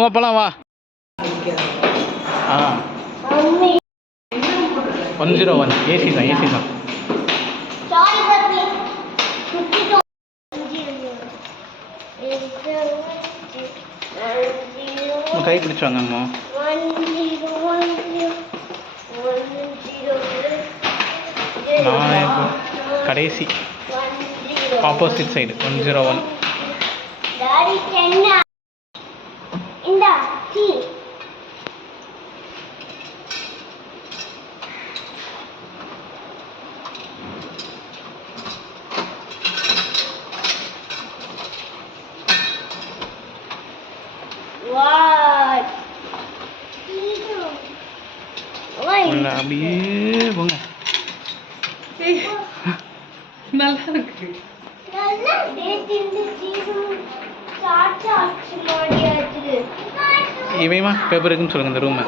போகலாம் வா. 101 ஏசி தான், ஏசி தான். கை பிடிச்சாங்க அம்மா. நான் கடைசி ஆப்போசிட் சைடு 101. அப்படியே போங்க. நல்லா இருக்கு. இவைமா பேப்பர் இருக்குன்னு சொல்லுங்க இந்த ரூமை.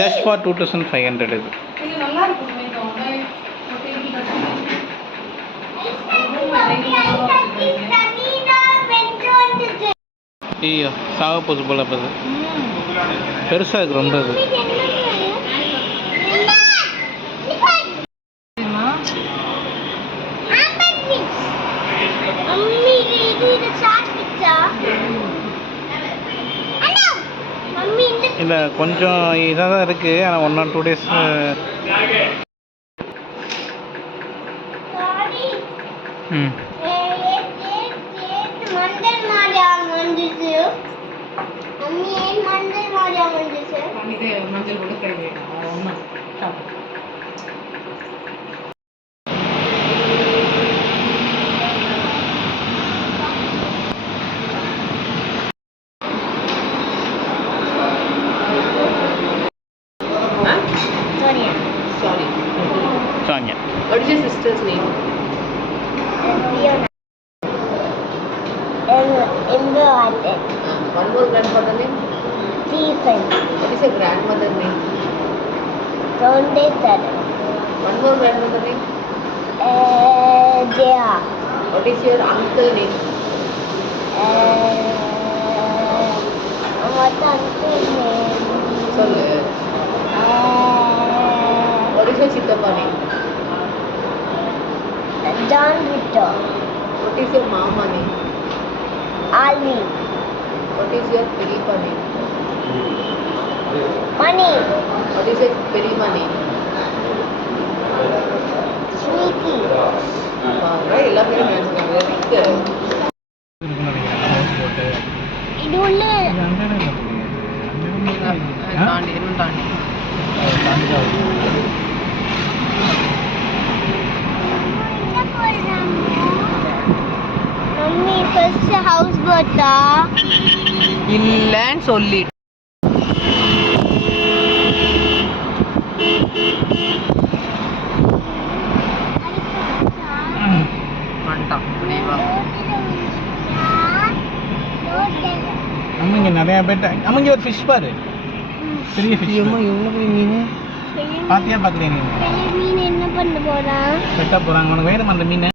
ஜஸ்ட் ஃபார் 2500 இது. ஐயோ சாக போகுது போல போகுது. பெருசாக இருக்கு ரொம்ப. இது இல்லை கொஞ்சம் இதாக தான் இருக்குது. ஆனால் 1 or 2 days மஞ்சள் கூட Sonia. What is your sister's name? Fiona. One more grandfather name? Stephen. What is your grandmother name? Ronde. One more grandmother name? Jaya. What is your uncle name? What uncle name? Sorry. What is your chittappa name? John Victor. What is your mama name? Ali. What is your Peripa name? Money. What is your Perima name? Sweetie. Right, எல்லா பேரும் நினைச்சுக்காங்க. இது உள்ள தாண்டி இன்னும் தாண்டி mummy first house போட்டா இல்லன்னு சொல்லி அம்மா இங்கே நிறையா பேட்ட. அம்மா இங்கே ஒரு ஃபிஷ் பாரு, பெரிய ஃபிஷ். எவ்வளோ பெரிய மீன் பார்த்தியா பார்க்கலையா? நீங்கள் மீன் என்ன பண்ண போறா? வெட்ட போகிறாங்க. உனக்கு வேணுமா அந்த மீன்?